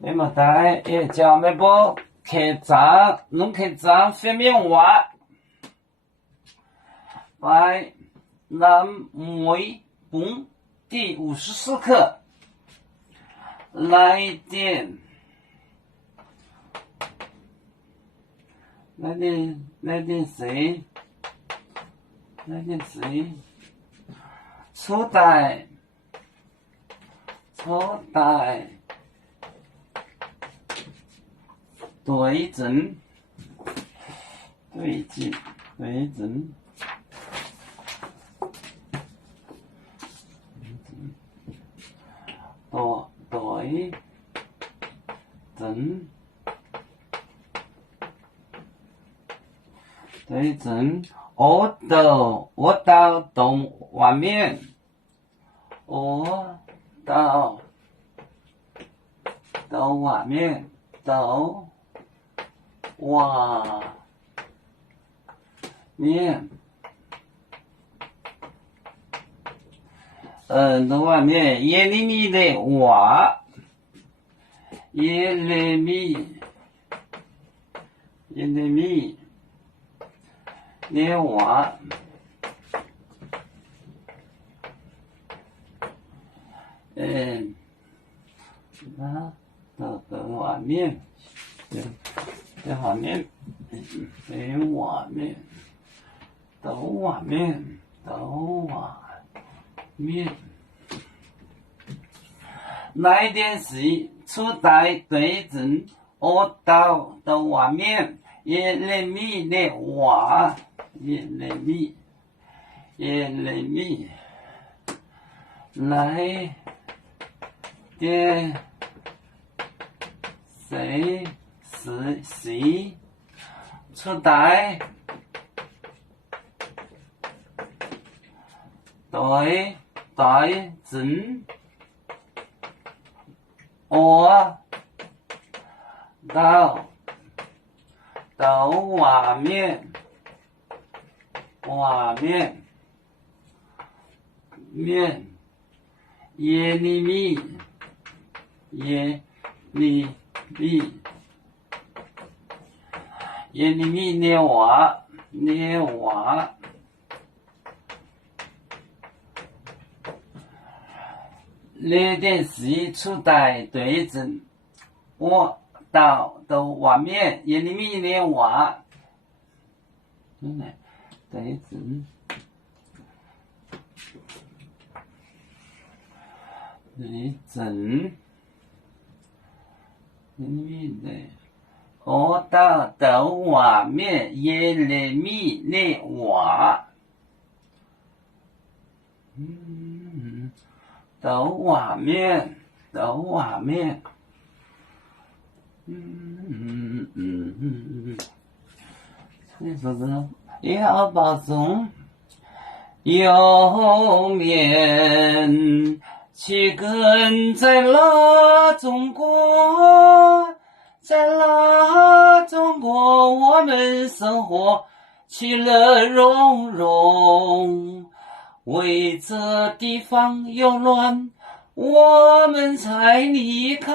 你们带也叫没不开张，弄开张方面话，白南梅崩第54课，来电谁？初代对症对症对症我到外面，到外面，到外面，到外面，耶利米的话，耶利米的话，到外面，在外面，到外面，来电时初代对症，我到外面，耶利米的话，耶利米，来电谁初代对症，我到外面，耶利米的话，来电时初代对症，我到外面，耶利米的话，对症，我到外面，耶利米的话，到外面，你说的要保重，有面去跟在那中国，我们生活其乐融融。为这地方有乱，我们才离开，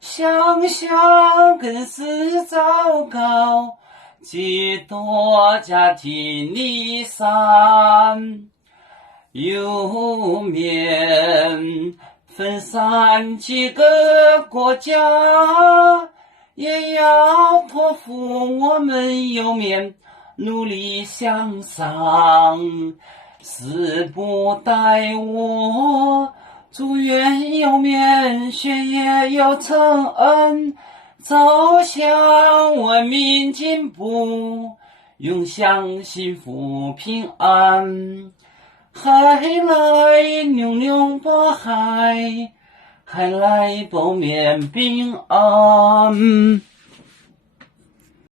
想想更是糟糕，几多家庭离散，有面分散几个国家，也要托付我们有面努力向上，誓不待我，祝愿有面学业有成恩，走向文明进步，永享幸福平安。海来牛牛把海，海来保面平安。